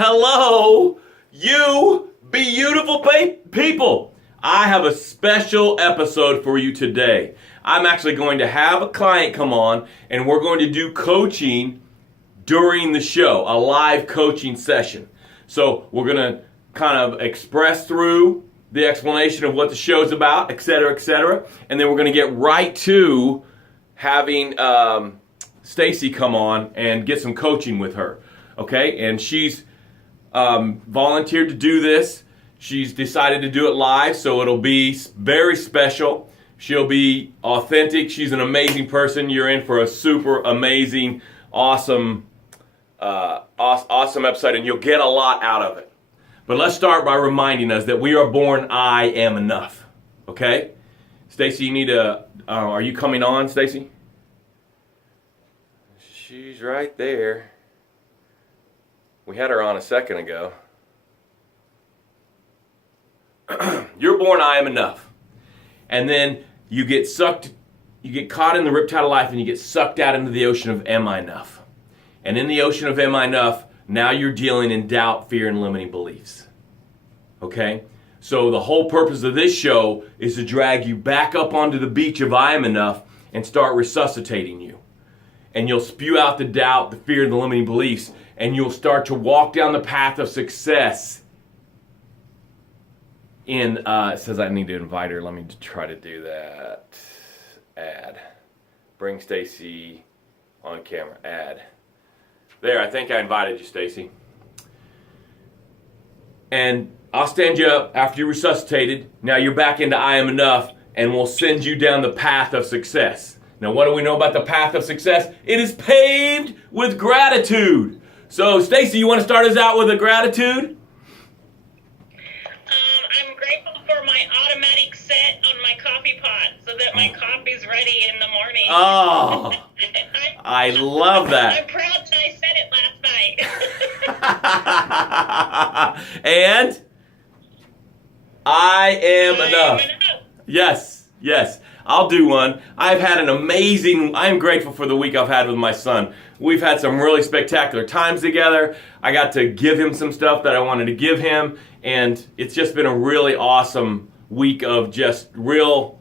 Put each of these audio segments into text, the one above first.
Hello, you beautiful people. I have a special episode for you today. I'm actually going to have a client come on and we're going to do coaching during the show, a live coaching session. So we're going to kind of express through the explanation of what the show's about, etc., etc. And then we're going to get right to having Stacie come on and get some coaching with her. Okay? And she's volunteered to do this. She's decided to do it live, so it'll be very special. She'll be authentic. She's an amazing person. You're in for a super amazing, awesome episode, and you'll get a lot out of it. But let's start by reminding us that we are born I am enough. Okay? Stacie, you need to, are you coming on, Stacie? She's right there. We had her on a second ago. You're born I am enough. And then you get caught in the riptide of life and you get sucked out into the ocean of am I enough? And in the ocean of am I enough, now you're dealing in doubt, fear, and limiting beliefs. Okay? So the whole purpose of this show is to drag you back up onto the beach of I am enough and start resuscitating you. And you'll spew out the doubt, the fear, and the limiting beliefs, and you'll start to walk down the path of success. It says I need to invite her. Let me try to do that. Add. Bring Stacie on camera. Add. There, I think I invited you, Stacie. And I'll stand you up after you're resuscitated. Now you're back into I am enough, and we'll send you down the path of success. Now, what do we know about the path of success? It is paved with gratitude. So, Stacie, you want to start us out with a gratitude? I'm grateful for my automatic set on my coffee pot so that my coffee's ready in the morning. Oh, I love that. I'm proud that I said it last night. And I am enough. Enough. Yes, yes. I'll do one. I'm grateful for the week I've had with my son. We've had some really spectacular times together. I got to give him some stuff that I wanted to give him, and it's just been a really awesome week of just real,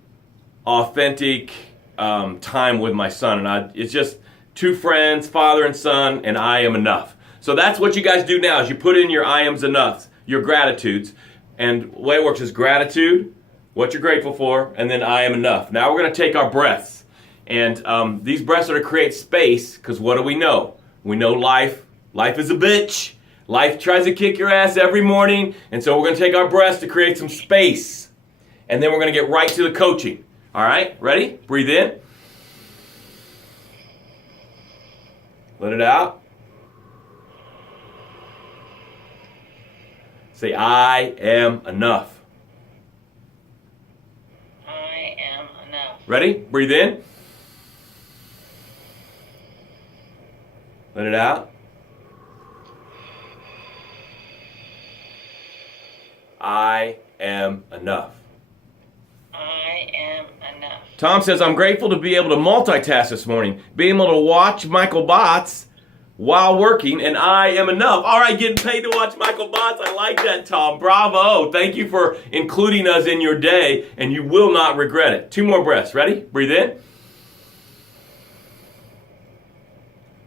authentic time with my son. And it's just two friends, father and son, and I am enough. So that's what you guys do now, is you put in your I am's enough, your gratitudes. And the way it works is gratitude, what you're grateful for, and then I am enough. Now we're going to take our breaths. And these breaths are to create space, because what do we know? We know life is a bitch. Life tries to kick your ass every morning. And so we're going to take our breaths to create some space. And then we're going to get right to the coaching. All right? Ready? Breathe in. Let it out. Say, I am enough. Ready? Breathe in. Let it out. I am enough. I am enough. Tom says, I'm grateful to be able to multitask this morning. Being able to watch Michael Botts while working, and I am enough. All right, getting paid to watch Michael Botts. I like that, Tom. Bravo. Thank you for including us in your day, and you will not regret it. 2 more breaths. Ready? Breathe in.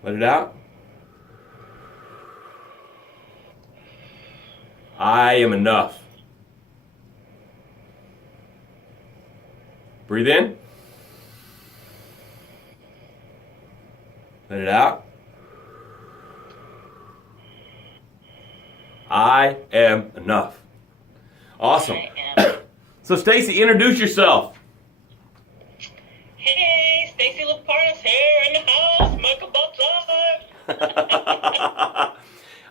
Let it out. I am enough. Breathe in. Let it out. I am enough. Awesome. So, Stacie, introduce yourself. Hey, Stacie Laporta's here in the house. Michael Botts.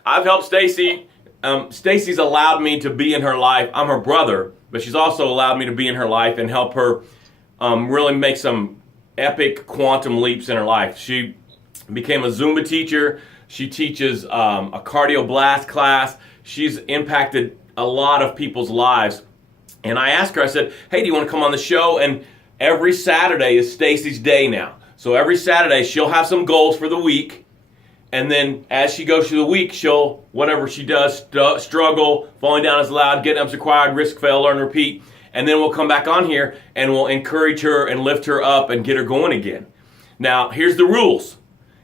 I've helped Stacie. Stacie's allowed me to be in her life. I'm her brother, but she's also allowed me to be in her life and help her really make some epic quantum leaps in her life. She became a Zumba teacher. She teaches a cardio blast class. She's impacted a lot of people's lives. And I asked her, I said, hey, do you want to come on the show? And every Saturday is Stacie's day now. So every Saturday she'll have some goals for the week. And then as she goes through the week, she'll, whatever she does, struggle, falling down is loud, getting up is required, risk, fail, learn, repeat. And then we'll come back on here and we'll encourage her and lift her up and get her going again. Now, here's the rules.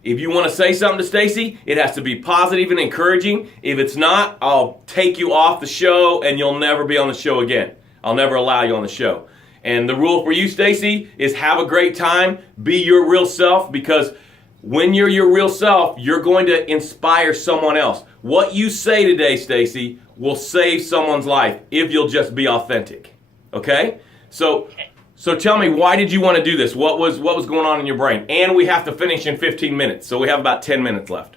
If you want to say something to Stacie, it has to be positive and encouraging. If it's not, I'll take you off the show and you'll never be on the show again. I'll never allow you on the show. And the rule for you, Stacie, is have a great time. Be your real self, because when you're your real self, you're going to inspire someone else. What you say today, Stacie, will save someone's life if you'll just be authentic. Okay? So tell me, why did you want to do this? What was going on in your brain? And we have to finish in 15 minutes, so we have about 10 minutes left.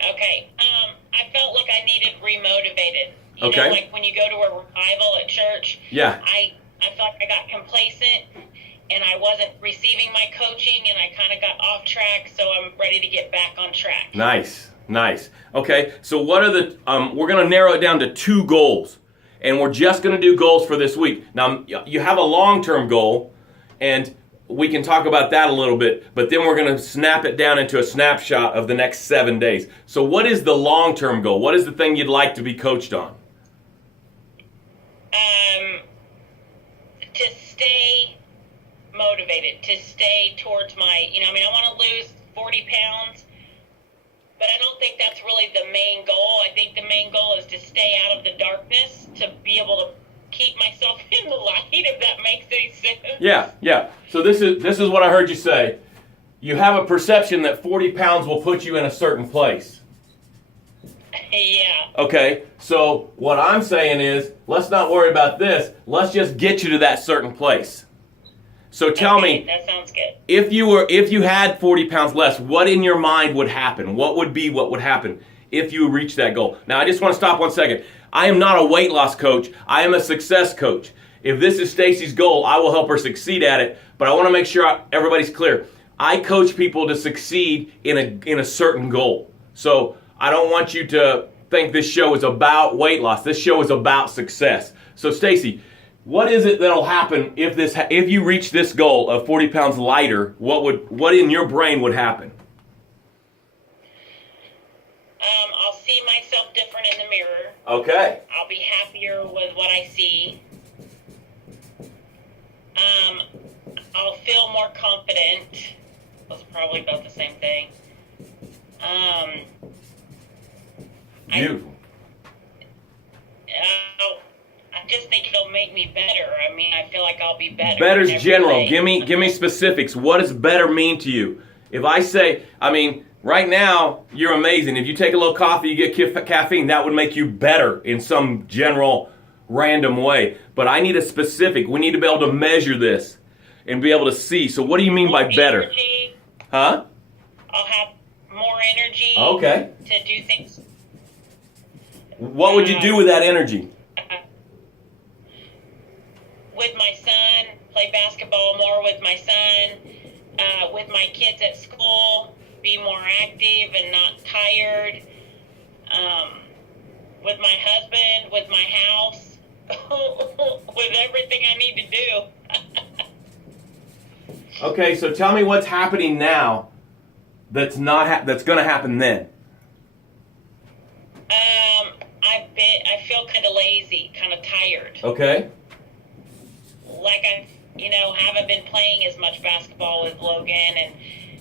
Okay. I felt like I needed remotivated. You Okay. know, like when you go to a revival at church. Yeah. I felt like I got complacent and I wasn't receiving my coaching and I kind of got off track, so I'm ready to get back on track. Nice. Okay, so what are the, we're going to narrow it down to 2 goals. And we're just going to do goals for this week. Now, you have a long-term goal, and we can talk about that a little bit, but then we're going to snap it down into a snapshot of the next 7 days. So what is the long-term goal? What is the thing you'd like to be coached on? To stay motivated, to stay towards my, I want to lose 40 pounds, but I don't think that's really the main goal. I think the main goal is to stay out of the darkness, to be able to keep myself in the light, if that makes any sense. Yeah. So this is what I heard you say. You have a perception that 40 pounds will put you in a certain place. Yeah. Okay, so what I'm saying is, let's not worry about this. Let's just get you to that certain place. So tell me, that sounds good. if you had 40 pounds less, what in your mind would happen? What would happen if you reach that goal? Now, I just want to stop 1 second. I am not a weight loss coach. I am a success coach. If this is Stacie's goal, I will help her succeed at it. But I want to make sure everybody's clear. I coach people to succeed in a certain goal. So I don't want you to think this show is about weight loss. This show is about success. So Stacie, what is it that'll happen if you reach this goal of 40 pounds lighter? What in your brain would happen? I'll see myself different in the mirror. Okay. I'll be happier with what I see. I'll feel more confident. That's probably about the same thing. Beautiful. I just think it'll make me better. I feel like I'll be better. Better's general. Give me specifics. What does better mean to you? If I say, right now, you're amazing. If you take a little coffee, you get caffeine, that would make you better in some general, random way. But I need a specific. We need to be able to measure this and be able to see. So what do you mean by better? Energy. Huh? I'll have more energy. Okay. To do things. What would you do with that energy? With my son, play basketball more with my son, with my kids at school, be more active and not tired, with my husband, with my house, with everything I need to do. Okay, so tell me what's happening now that's going to happen then. I feel kind of lazy, kind of tired. Okay. Like I, haven't been playing as much basketball with Logan and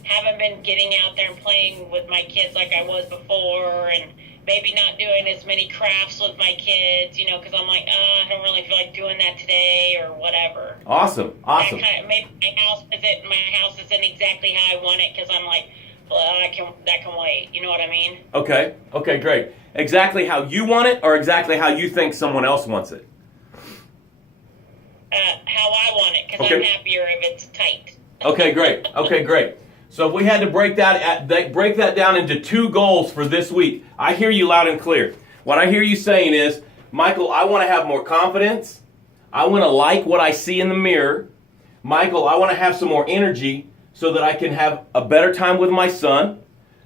haven't been getting out there and playing with my kids like I was before, and maybe not doing as many crafts with my kids, because I'm like, I don't really feel like doing that today or whatever. Awesome. Maybe my house isn't exactly how I want it because I'm like, well, that can wait. You know what I mean? Okay, great. Exactly how you want it, or exactly how you think someone else wants it? How I want it, because I'm happier if it's tight. Okay, great. So if we had to break that down into 2 goals for this week, I hear you loud and clear. What I hear you saying is, Michael, I want to have more confidence. I want to like what I see in the mirror. Michael, I want to have some more energy so that I can have a better time with my son,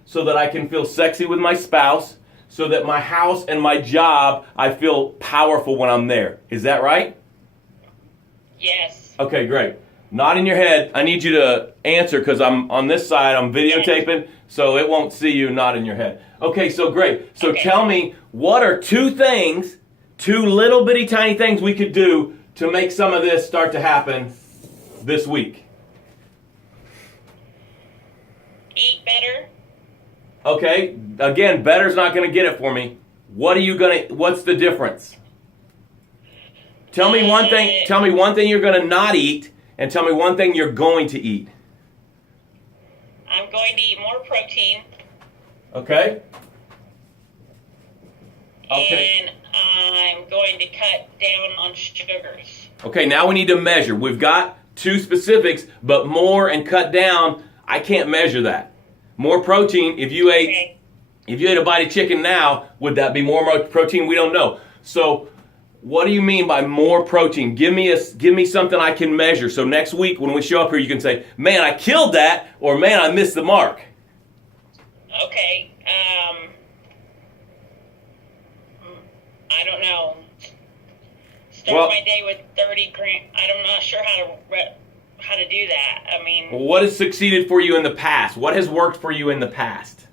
so that I can feel sexy with my spouse, so that my house and my job, I feel powerful when I'm there. Is that right? Yes. Okay, great. Not in your head. I need you to answer because I'm on this side. I'm videotaping, so it won't see you not in your head. Okay, so great. So tell me, what are 2 things, 2 little bitty tiny things we could do to make some of this start to happen this week? Eat better. Okay, again, better's not going to get it for me. What's the difference? Tell me one thing. Tell me one thing you're going to not eat, and tell me one thing you're going to eat. I'm going to eat more protein. Okay. Okay. And I'm going to cut down on sugars. Okay, now we need to measure. We've got 2 specifics, but more and cut down, I can't measure that. More protein, if you ate a bite of chicken now, would that be more protein? We don't know. So what do you mean by more protein? Give me something I can measure. So next week when we show up here, you can say, man, I killed that, or man, I missed the mark. Okay. I don't know. Start my day with 30 grams. I'm not sure how to do that. I mean, what has succeeded for you in the past? What has worked for you in the past?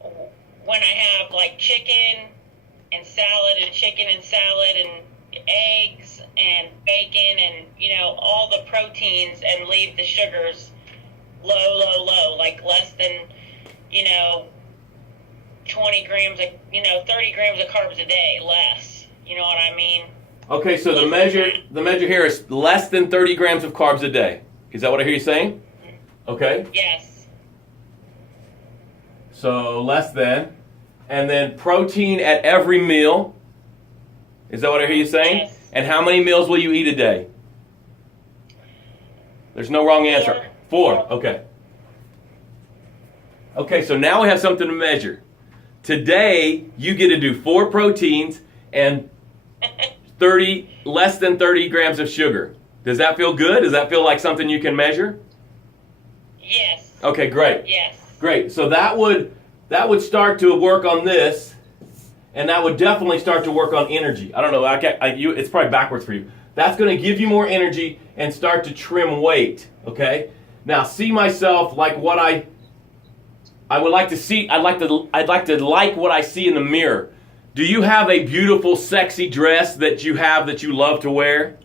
When I have like chicken and salad and eggs and bacon and all the proteins, and leave the sugars low, like less than 20 grams of 30 grams of carbs a day, less. You know what I mean? Okay, so the measure here is less than 30 grams of carbs a day. Is that what I hear you saying? Okay. Yes. So less than. And then protein at every meal. Is that what I hear you saying? Yes. And how many meals will you eat a day? There's no wrong answer. 4. Okay. Okay, so now we have something to measure. Today, you get to do 4 proteins and less than 30 grams of sugar. Does that feel good? Does that feel like something you can measure? Yes. Okay, great. Yes. Great. So that would start to work on this, and that would definitely start to work on energy. I don't know. It's probably backwards for you. That's going to give you more energy and start to trim weight. Okay. Now, see myself like what I would like to see. I'd like to like what I see in the mirror. Do you have a beautiful, sexy dress that you love to wear?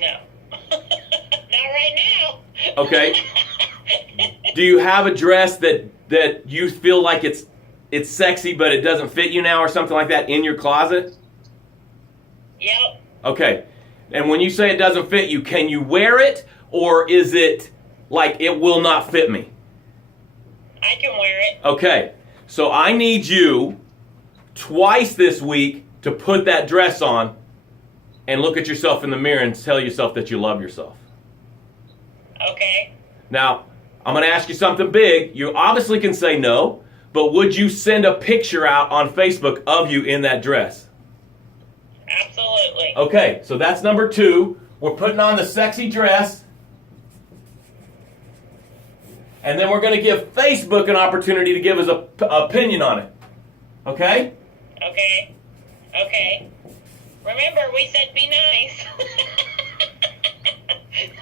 No. Not right now. Okay. Do you have a dress that you feel like it's sexy but it doesn't fit you now or something like that in your closet? Yep. Okay. And when you say it doesn't fit you, can you wear it, or is it like it will not fit me? I can wear it. Okay. So I need you twice this week to put that dress on and look at yourself in the mirror and tell yourself that you love yourself. Okay. Now, I'm going to ask you something big. You obviously can say no, but would you send a picture out on Facebook of you in that dress? Absolutely. Okay, so that's number 2. We're putting on the sexy dress. And then we're going to give Facebook an opportunity to give us an opinion on it. Okay? Okay. Okay. Remember, we said be nice.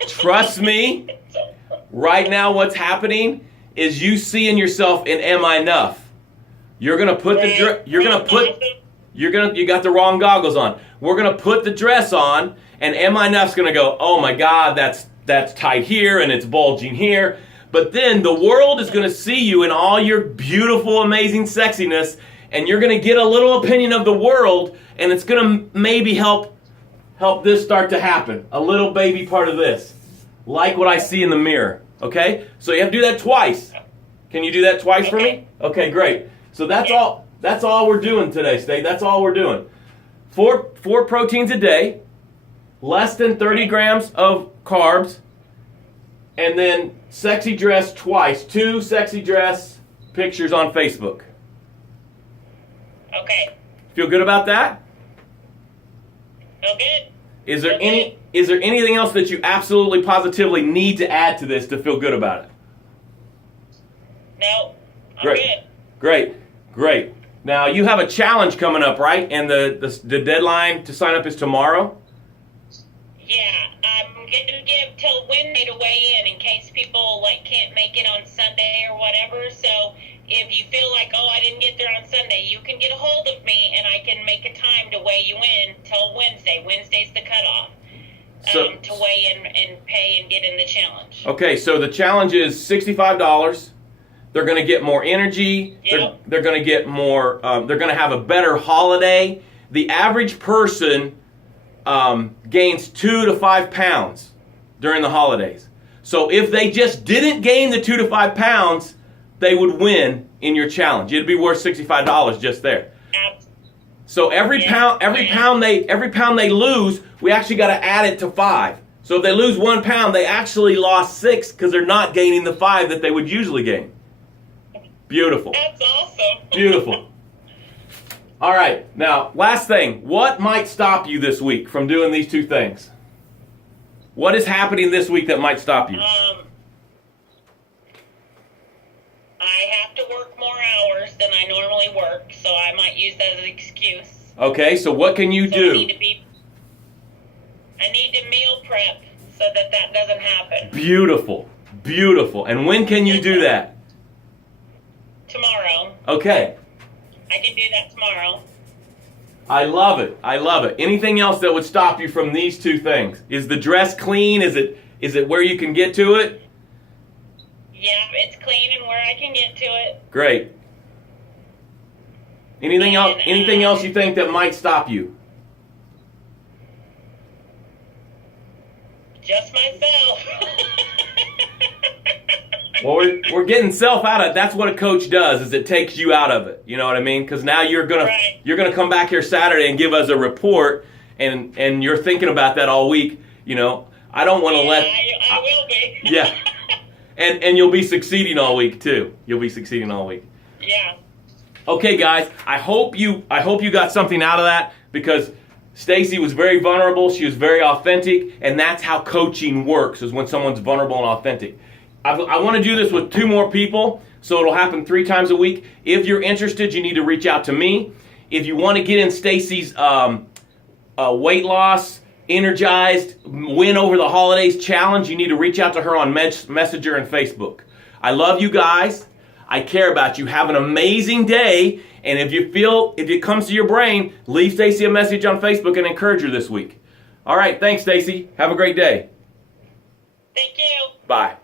Trust me, right now what's happening is you seeing yourself in Am I Enough. You're going to put you got the wrong goggles on. We're going to put the dress on, and Am I Enough's going to go, oh my God, that's tight here and it's bulging here. But then the world is going to see you in all your beautiful, amazing sexiness, and you're going to get a little opinion of the world, and it's going to maybe help this start to happen. A little baby part of this. Like what I see in the mirror. Okay? So you have to do that twice. Can you do that twice for me? Okay, great. So that's all we're doing today, Stacie. That's all we're doing. 4 proteins a day, less than 30 grams of carbs, and then sexy dress twice. 2 sexy dress pictures on Facebook. Okay. Feel good about that? Feel good? Is there anything else that you absolutely positively need to add to this to feel good about it? No. I'm Great. good. Great. Now you have a challenge coming up, right? And the deadline to sign up is tomorrow? Yeah, I'm going to give till Wednesday to weigh in case people like can't make it on Sunday or whatever. So if you feel like, oh, I didn't get there on Sunday, you can get a hold of me and I can make a time to weigh you in till Wednesday. Wednesday's the cutoff to weigh in and pay and get in the challenge. Okay, so the challenge is $65. They're going to get more energy. Yep. They're going to get more. They're going to have a better holiday. The average person gains 2 to 5 pounds during the holidays. So if they just didn't gain the 2 to 5 pounds, they would win in your challenge. It'd be worth $65 just there. So every pound they lose, we actually got to add it to 5. So if they lose 1 pound, they actually lost 6 because they're not gaining the 5 that they would usually gain. Beautiful. That's awesome. Beautiful. All right. Now, last thing. What might stop you this week from doing these 2 things? What is happening this week that might stop you? I have to work more hours than I normally work, so I might use that as an excuse. Okay, so what can you do? I need to meal prep so that doesn't happen. Beautiful. Beautiful. And when can you do that? Tomorrow. Okay. I can do that tomorrow. I love it. I love it. Anything else that would stop you from these 2 things? Is the dress clean? Is it where you can get to it? Yeah, it's clean and where I can get to it. Great. Anything else you think that might stop you? Just myself. Well, we're getting self out of it. That's what a coach does, is it takes you out of it. You know what I mean? Because now you're gonna come back here Saturday and give us a report, and you're thinking about that all week. You know, I don't want to I will be. Yeah, and you'll be succeeding all week too. You'll be succeeding all week. Yeah. Okay, guys. I hope you got something out of that, because Stacie was very vulnerable. She was very authentic, and that's how coaching works, is when someone's vulnerable and authentic. I want to do this with 2 more people, so it'll happen 3 times a week. If you're interested, you need to reach out to me. If you want to get in Stacie's weight loss, energized, win over the holidays challenge, you need to reach out to her on Messenger and Facebook. I love you guys. I care about you. Have an amazing day. And if it comes to your brain, leave Stacie a message on Facebook and encourage her this week. All right. Thanks, Stacie. Have a great day. Thank you. Bye.